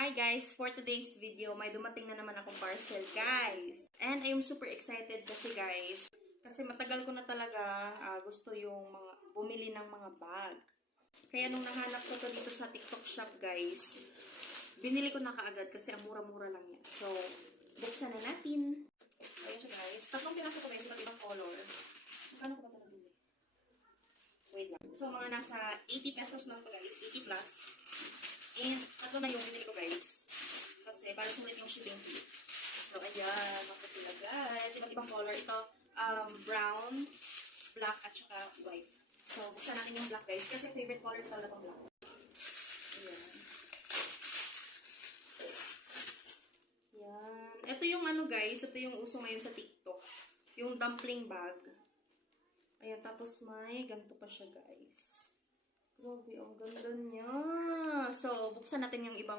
Hi guys! For today's video, may dumating na naman akong parcel guys. And I'm super excited kasi guys. Kasi matagal ko na talaga gusto yung bumili ng mga bag. Kaya nung nahanap ko to dito sa TikTok shop guys, binili ko na kaagad kasi ang mura-mura lang yan. So, buksan na natin. Ayan siya guys. Tatlong piraso ko guys, iba't ibang color. Magkano ko ba ito nabili? Wait lang. So, mga nasa 80 pesos lang to guys. 80 plus. And, tatlo na yung binili ko guys. Kasi, para sulit yung shipping fee. So, ayan. Makapila guys. Iba't ibang color. Ito, brown, black, at saka white. So, buksan natin yung black guys. Kasi favorite color ko talaga itong black. Ayan. Ayan. Ito yung ano guys. Ito yung uso ngayon sa TikTok. Yung dumpling bag. Ayan. Tapos may ganito pa siya guys. Grabe, ang ganda niya. So, buksan natin yung ibang